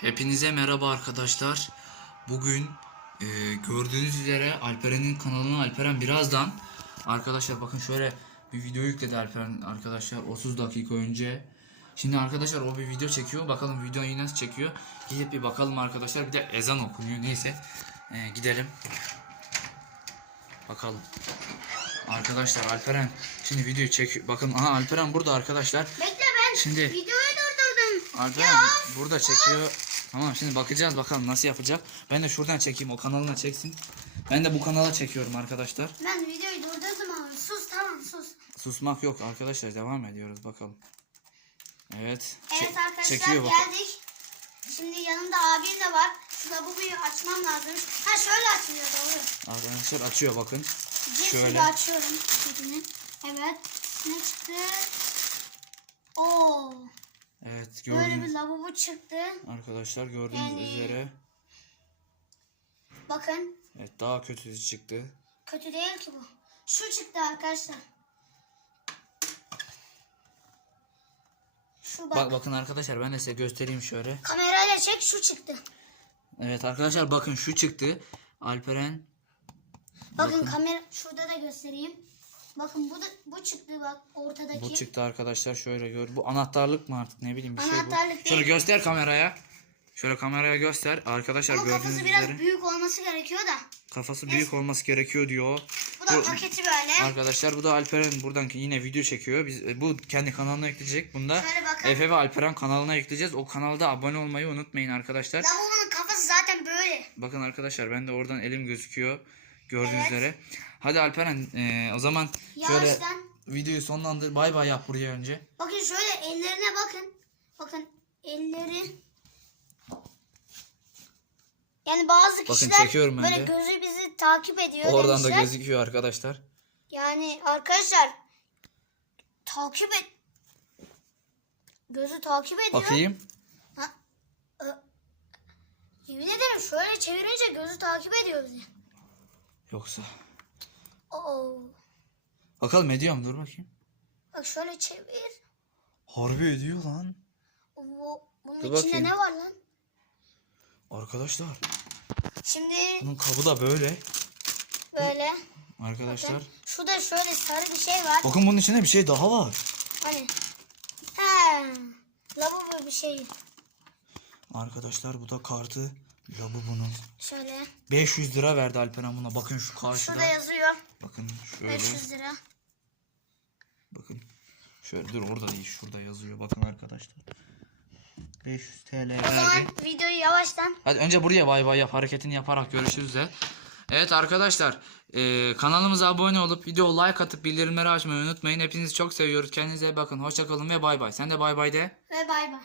Hepinize merhaba arkadaşlar. Bugün e, gördüğünüz üzere Alperen'in kanalına Alperen birazdan arkadaşlar bakın şöyle bir video yükledi Alperen arkadaşlar 30 dakika önce. Şimdi arkadaşlar o bir video çekiyor. Bakalım videoyu nasıl çekiyor. Gidip bir bakalım arkadaşlar. Bir de ezan okunuyor. Neyse. E, gidelim. Bakalım. Arkadaşlar Alperen şimdi videoyu çekiyor. Bakın aha Alperen burada arkadaşlar. Bekle ben Şimdi videoyu durdurdum. Alperen burada çekiyor. Tamam şimdi bakacağız bakalım nasıl yapacak. Ben de şuradan çekeyim o kanalına çeksin. Ben de bu kanala çekiyorum arkadaşlar. Ben videoyu durdurdum abi. Sus tamam sus. Susmak yok arkadaşlar devam ediyoruz bakalım. Evet. Evet çe- arkadaşlar çekiyor geldik. Şimdi yanımda abim de var. Şu lavaboyu açmam lazım. Ha şöyle açılıyor doğru. Arkadaşlar açıyor bakın. Cips Şöyle. açıyorum. Şeklini. Evet. Ne çıktı? Oo. Evet Böyle bir lavabo çıktı. arkadaşlar gördüğünüz Yani- üzere. Bakın. Evet daha kötüsü çıktı. Kötü değil ki bu. Şu çıktı arkadaşlar. Şu bak. Bak bakın arkadaşlar ben de size göstereyim şöyle. Kamerayla çek şu çıktı. Evet arkadaşlar bakın şu çıktı. Alperen Bakın, kamera şurada da göstereyim. Bakın bu da bu çıktı bak ortadaki. Bu çıktı arkadaşlar şöyle gör. Bu anahtarlık mı artık ne bileyim bir şey bu. Anahtarlık Şöyle değil. göster kameraya. Şöyle kameraya göster. Arkadaşlar Ama gördüğünüz kafası biraz üzere büyük olması gerekiyor da. kafası büyük olması gerekiyor diyor. Bu da Bu- paketi böyle. Arkadaşlar bu da Alperen buradan yine video çekiyor. Biz e, bu kendi kanalına yükleyecek. Bunda. Efe ve Alperen kanalına yükleyeceğiz. O kanalda abone olmayı unutmayın arkadaşlar. Lavabonun kafası zaten böyle. Bakın arkadaşlar ben de oradan elim gözüküyor. Gördüğünüz Evet. üzere. Hadi Alperen e, o zaman şöyle Yavaştan. videoyu sonlandır. Bay bay yap buraya önce. Bakın şöyle ellerine bakın. Bakın elleri. Yani bazı Bakın kişiler böyle de. gözü bizi takip ediyor Oradan da demişler. gözüküyor arkadaşlar. Yani arkadaşlar takip et. Gözü takip ediyor. Bakayım. Ha, ö, yemin ederim şöyle çevirince gözü takip ediyor bizi. Yoksa. Oo. Bakalım ediyor mu? Dur bakayım. Bak şöyle çevir. Harbi ediyor lan. Bu, bunun Dur içinde bakayım. ne var lan? Arkadaşlar Şimdi bunun kabı da böyle. böyle. Arkadaşlar. Bakın. Şurada şöyle sarı bir şey var. Bakın bunun içinde bir şey daha var. Hani. He. Lavabo bir şey. Arkadaşlar bu da kartı. Bunun. Şöyle. 500 lira verdi Alperen buna. Bakın şu karşıda. Şurada yazıyor. Bakın şöyle. 500 lira. Bakın. Şöyle dur orada değil. Şurada yazıyor. Bakın arkadaşlar. 500 TL O verdi. zaman videoyu yavaştan. Hadi önce buraya bay bay yap. Hareketini yaparak görüşürüz de. Evet arkadaşlar. eee, kanalımıza abone olup video like atıp bildirimleri açmayı unutmayın. Hepinizi çok seviyoruz. Kendinize bakın. Hoşçakalın ve bay bay. Sen de bay bay de. Ve bay bay.